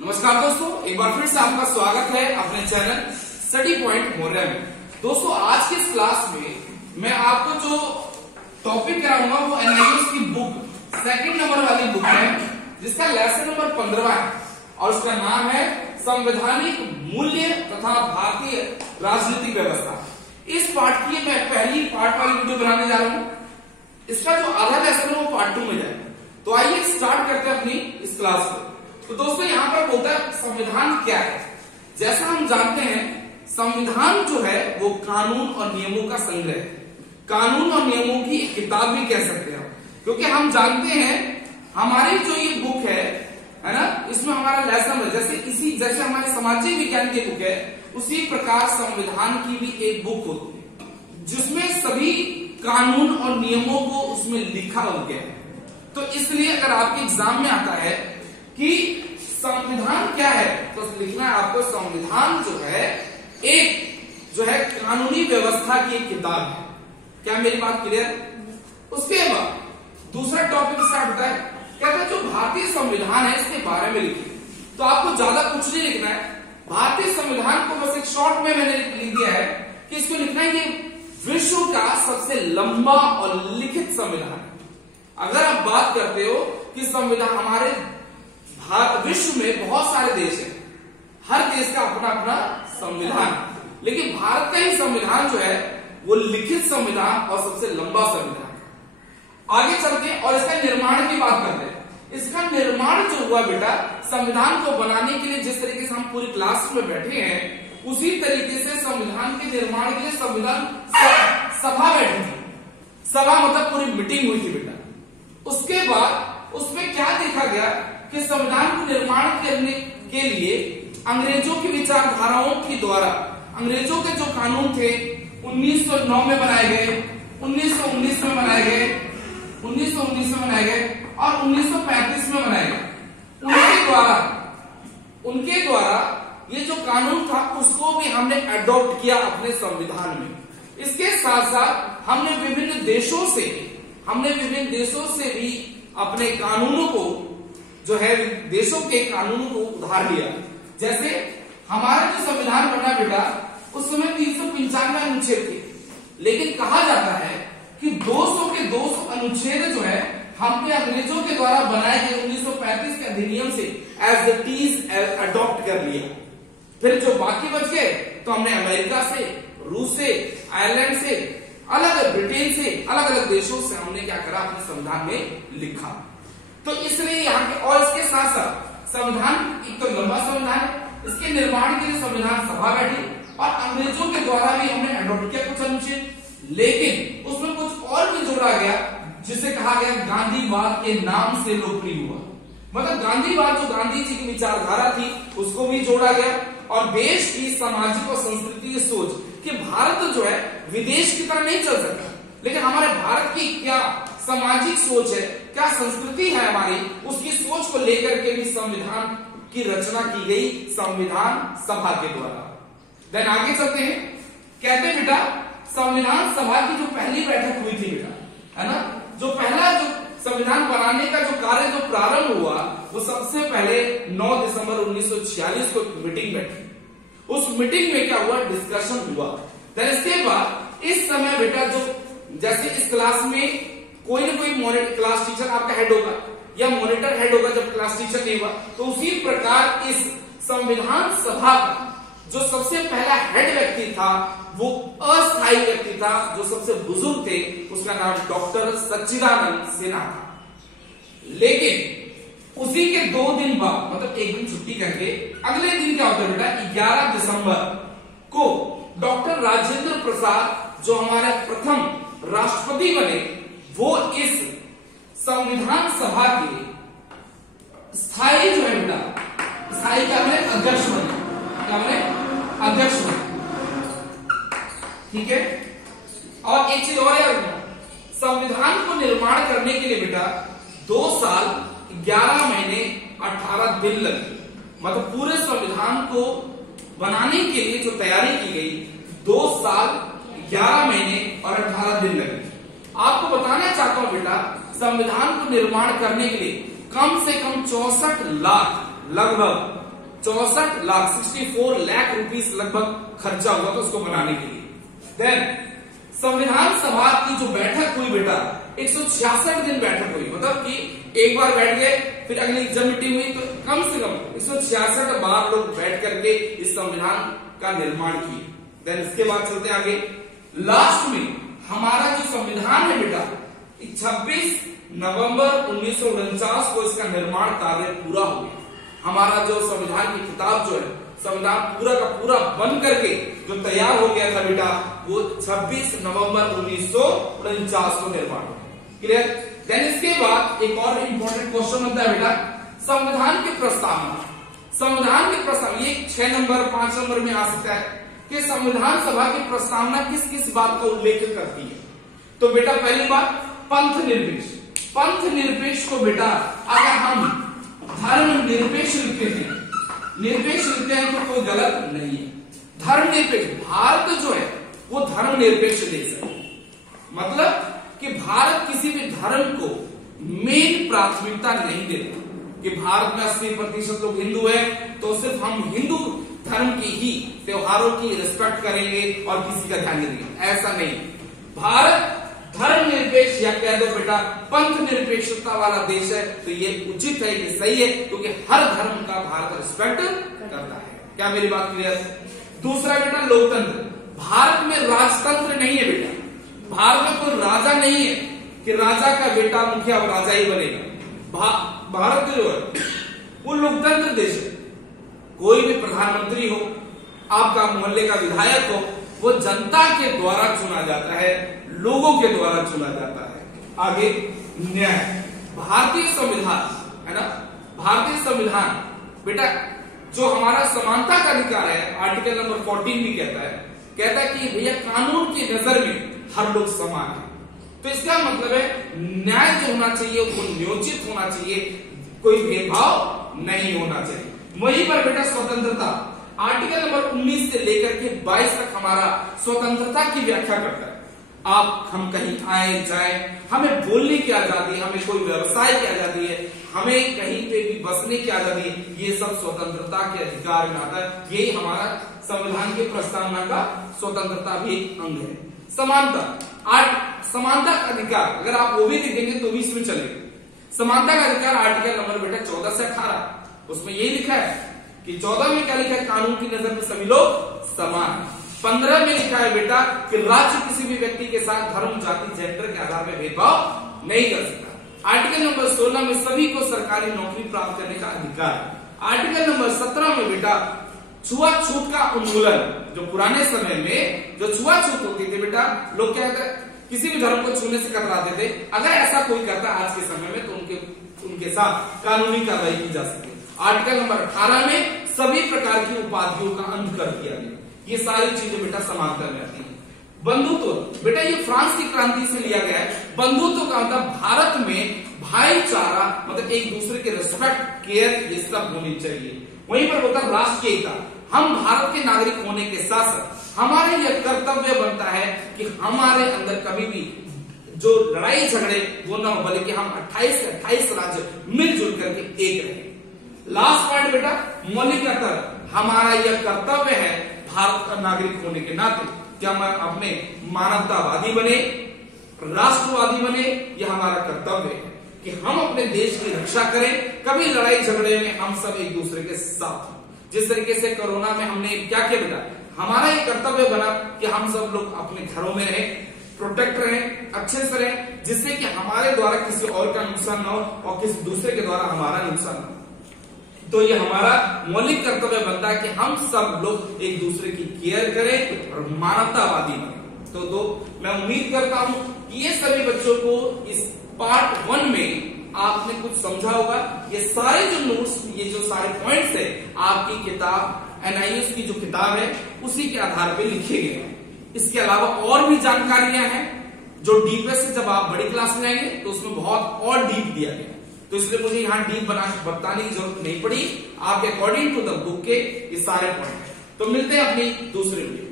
नमस्कार दोस्तों, एक बार फिर से आपका स्वागत है अपने चैनल स्टडी पॉइंट मौर्या में। दोस्तों, आज की इस क्लास में मैं आपको जो टॉपिक कराऊंगा वो एनआईएस की बुक सेकंड नंबर वाली बुक है, जिसका लेसन नंबर 15 है और उसका नाम है संवैधानिक मूल्य तथा भारतीय राजनीतिक व्यवस्था। इस पार्ट की मैं पहली पार्ट वाली वीडियो बनाने जा रहा हूं। इसका जो आधा लेसन है वो पार्ट 2 में जाएगा। तो आइए स्टार्ट करते हैं अपनी इस क्लास को। तो दोस्तों, यहां पर बोलता है संविधान क्या है। जैसा हम जानते हैं, संविधान जो है वो कानून और नियमों का संग्रह है। कानून और नियमों की एक किताब भी कह सकते हैं, क्योंकि हम जानते हैं हमारी जो ये बुक है ना, इसमें हमारा लेसन है। जैसे हमारे सामाजिक विज्ञान की बुक है, उसी प्रकार संविधान की भी एक बुक होती है, जिसमें सभी कानून और नियमों को उसमें लिखा हो गया है। तो इसलिए अगर आपके एग्जाम में आता है कि संविधान क्या है, तो लिखना है आपको संविधान जो है एक जो है कानूनी व्यवस्था की एक किताब है। क्या मेरी बात क्लियर? उसके बाद दूसरा टॉपिक स्टार्ट होता है, कहता है जो भारतीय संविधान है इसके बारे में लिखिए। तो आपको ज्यादा कुछ नहीं लिखना है, भारतीय संविधान को बस एक शॉर्ट में मैंने लिख दिया है कि इसको लिखना है ये विश्व का सबसे लंबा और लिखित संविधान है। अगर आप बात करते हो कि संविधान हमारे विश्व में बहुत सारे देश हैं, हर देश का अपना अपना संविधान, लेकिन भारत का ही संविधान जो है वो लिखित संविधान और सबसे लंबा संविधान है। आगे चलते और इसका निर्माण की बात करते हैं। इसका निर्माण जो हुआ बेटा, संविधान को बनाने के लिए जिस तरीके से हम पूरी क्लास में बैठे हैं, उसी तरीके से संविधान के निर्माण के लिए संविधान सभा बैठी थी। सभा मतलब पूरी मीटिंग हुई थी बेटा। उसके बाद उसमें क्या देखा गया कि संविधान को निर्माण करने के लिए अंग्रेजों की विचारधाराओं के द्वारा अंग्रेजों के जो कानून थे 1909 में बनाए गए, 1919 में बनाए गए, 1919 में बनाए गए और 1935 में बनाए गए। उनके द्वारा ये जो कानून था उसको भी हमने अडॉप्ट किया अपने संविधान में। इसके साथ साथ हमने विभिन्न देशों से भी अपने कानूनों को जो है देशों के कानूनों को उधार लिया। जैसे हमारा जो संविधान बना बेटा, उस समय 395 अनुच्छेद थे, लेकिन कहा जाता है कि 200 के 200 अनुच्छेद जो है हमने अंग्रेजों के द्वारा बनाए गए 1935 के अधिनियम से एज इट इज अडॉप्ट कर लिया। फिर जो बाकी बच गए तो हमने अमेरिका से, रूस से, आयरलैंड से, ब्रिटेन से, अलग अलग देशों से हमने क्या करा, अपने संविधान में लिखा। तो इसलिए यहाँ के और इसके साथ साथ संविधान एक तो लंबा संविधान है, इसके निर्माण के लिए संविधान सभा बैठी और अंग्रेजों के द्वारा भी हमने अडॉप्ट किया कुछ अनुच्छेद, लेकिन उसमें कुछ और भी जोड़ा गया जिसे कहा गया गांधीवाद के नाम से लोकप्रिय हुआ। मतलब गांधीवाद जो गांधी जी की विचारधारा थी उसको भी जोड़ा गया और देश की सामाजिक और सांस्कृतिक सोच कि भारत जो है विदेश की तरह नहीं चल सकता, लेकिन हमारे भारत की क्या सामाजिक सोच है, क्या संस्कृति है हमारी, उसकी सोच को लेकर के भी संविधान की रचना की गई संविधान सभा के द्वारा। देन आगे चलते हैं। कहते हैं बेटा संविधान सभा की जो पहली बैठक हुई थी बेटा, है ना, जो पहला जो संविधान बनाने का जो कार्य जो प्रारंभ हुआ वो सबसे पहले 9 दिसंबर 1946 को मीटिंग बैठी। उस मीटिंग में क्या हुआ, डिस्कशन हुआ। देन इसके बाद इस समय बेटा जो जैसे इस क्लास में कोई ना कोई मॉनिटर क्लास टीचर आपका हेड होगा या मॉनिटर हेड होगा जब क्लास टीचर नहीं हुआ, तो उसी प्रकार इस संविधान सभा का जो सबसे पहला हेड व्यक्ति था वो अस्थायी व्यक्ति था, जो सबसे बुजुर्ग थे, उसका नाम डॉक्टर सच्चिदानंद सिन्हा था। लेकिन उसी के 2 दिन बाद, मतलब एक दिन छुट्टी करके अगले दिन क्या होता है बेटा, 11 दिसंबर को डॉक्टर राजेंद्र प्रसाद जो हमारे प्रथम राष्ट्रपति बने, वो इस संविधान सभा के स्थायी जो है बेटा, स्थायी का हमने अध्यक्ष बने, क्या हमने अध्यक्ष बने, ठीक है। और एक चीज और याद रखना, संविधान को निर्माण करने के लिए बेटा 2 साल 11 महीने 18 दिन लगे। मतलब पूरे संविधान को बनाने के लिए जो तैयारी की गई 2 साल 11 महीने और 18 दिन लगे। आपको बताना चाहता हूं बेटा, संविधान को निर्माण करने के लिए कम से कम 64 लाख लगभग 64 लाख 64 लाख रुपीस लगभग खर्चा हुआ था उसको बनाने के लिए। देन संविधान सभा की जो बैठक हुई बेटा 166 दिन बैठक हुई, मतलब कि एक बार बैठ गए फिर अगली एग्जाम मीटिंग हुई, तो कम से कम 166 बार लोग बैठ करके इस संविधान का निर्माण किए। देन इसके बाद चलते हैं आगे। लास्ट में हमारा जो संविधान है बेटा 26 नवंबर 1949 को इसका निर्माण कार्य पूरा हो गया। हमारा जो संविधान की किताब जो है संविधान पूरा का पूरा बन करके जो तैयार हो गया था बेटा वो 26 नवंबर 1949 को निर्माण हो गया। क्लियर। देन इसके बाद एक और इंपॉर्टेंट क्वेश्चन होता है बेटा संविधान के प्रस्तावना। संविधान के प्रस्तावना ये 6 नंबर 5 नंबर में आ सकता है कि संविधान सभा की प्रस्तावना किस किस बात का उल्लेख करती है। तो बेटा पहली बात पंथ निरपेक्ष। पंथ निरपेक्ष को बेटा अगर हम धर्म निरपेक्ष लिखते हैं, निरपेक्ष लिखते हैं तो कोई गलत नहीं है। धर्म निरपेक्ष, भारत जो है वो धर्म निरपेक्ष देश है, मतलब कि भारत किसी भी धर्म को मेन प्राथमिकता नहीं देता कि भारत में 80% लोग हिंदू है तो सिर्फ हम हिंदू धर्म की ही त्योहारों की रिस्पेक्ट करेंगे और किसी का ध्यान नहीं देंगे, ऐसा नहीं। भारत धर्म निरपेक्ष या कह दो बेटा पंथ निरपेक्षता वाला देश है, तो ये उचित है, ये सही है, क्योंकि हर धर्म का भारत रिस्पेक्ट करता है। क्या मेरी बात क्लियर? दूसरा बेटा लोकतंत्र। भारत में राजतंत्र नहीं है बेटा, भारत में कोई राजा नहीं है कि राजा का बेटा मुखिया राजा ही बनेगा। भारत जो है वो लोकतंत्र देश है। कोई भी प्रधानमंत्री हो, आपका मोहल्ले का विधायक हो, वो जनता के द्वारा चुना जाता है, लोगों के द्वारा चुना जाता है। आगे न्याय। भारतीय संविधान है ना, भारतीय संविधान बेटा जो हमारा समानता का अधिकार है आर्टिकल नंबर 14 भी कहता है कि भैया कानून की नजर में हर लोग समान है। तो इसका मतलब है न्याय जो होना चाहिए वो न्योचित होना चाहिए, कोई भेदभाव नहीं होना चाहिए। वहीं पर बेटा स्वतंत्रता आर्टिकल नंबर 19 से लेकर के 22 तक हमारा स्वतंत्रता की व्याख्या करता है। आप हम कहीं आए जाए, हमें बोलने की आजादी, हमें कोई व्यवसाय की आजादी है, हमें कहीं पे भी बसने की आजादी है, ये सब स्वतंत्रता के अधिकार में आता है। यही हमारा संविधान की प्रस्तावना का स्वतंत्रता भी एक अंग है। समानता, समानता का अधिकार अगर आप वो भी देखेंगे तो भी इसमें चलेगा। समानता का अधिकार आर्टिकल नंबर बेटा 14 से 18 उसमें यही लिखा है कि 14 में क्या लिखा है, कानून की नजर में सभी लोग समान है। 15 में लिखा है बेटा कि राज्य किसी भी व्यक्ति के साथ धर्म जाति जेंडर के आधार पर भेदभाव नहीं कर सकता। आर्टिकल नंबर 16 में सभी को सरकारी नौकरी प्राप्त करने का अधिकार है। आर्टिकल नंबर 17 में बेटा छुआछूत का उन्मूलन। जो पुराने समय में जो छुआछूत होती थी बेटा, लोग क्या कहते किसी भी धर्म को छूने से कतराते थे, अगर ऐसा कोई करता आज के समय में तो उनके साथ कानूनी कार्रवाई की जा सकती है। आर्टिकल नंबर 18 में सभी प्रकार की उपाधियों का अंत कर दिया गया। ये सारी चीजें बेटा समानता में आती है। बंधुत्व बेटा ये फ्रांस की क्रांति से लिया गया है। बंधुत्व का मतलब भारत में भाईचारा, मतलब एक दूसरे के रिस्पेक्ट केयर ये सब होनी चाहिए। वहीं पर होता राष्ट्रीयता, हम भारत के नागरिक होने के साथ साथ हमारे यह कर्तव्य बनता है कि हमारे अंदर कभी भी जो लड़ाई झगड़े वो न हो, बल्कि हम 28 से 28 राज्य मिलजुल करके एक रहे। लास्ट पॉइंट बेटा मौलिक कर्तव्य, हमारा यह कर्तव्य है भारत का नागरिक होने के नाते कि हम अपने मानवतावादी बने, राष्ट्रवादी बने, यह हमारा कर्तव्य है कि हम अपने देश की रक्षा करें। कभी लड़ाई झगड़े में हम सब एक दूसरे के साथ। जिस तरीके से कोरोना में हमने क्या किया बेटा, हमारा ये कर्तव्य बना कि हम सब लोग अपने घरों में रहें, प्रोटेक्ट रहें, अच्छे से रहें, जिससे कि हमारे द्वारा किसी और का नुकसान न हो और किसी दूसरे के द्वारा हमारा नुकसान न हो। तो ये हमारा मौलिक कर्तव्य बनता है कि हम सब लोग एक दूसरे की केयर करें और मानवतावादी बने। तो मैं उम्मीद करता हूं कि ये सभी बच्चों को इस पार्ट 1 में आपने कुछ समझा होगा। ये सारे जो नोट्स, ये जो सारे पॉइंट्स है आपकी किताब NIOS की जो किताब है उसी के आधार पे लिखे गए हैं। इसके अलावा और भी जानकारियां हैं जो डीपेस्ट से जब आप बड़ी क्लास में आएंगे तो उसमें बहुत और डीप दिया गया है, तो इसलिए मुझे यहाँ डीप बताने की जरूरत नहीं पड़ी। आपके अकॉर्डिंग टू द बुक के ये सारे पॉइंट है। तो मिलते हैं अपनी दूसरी वीडियो।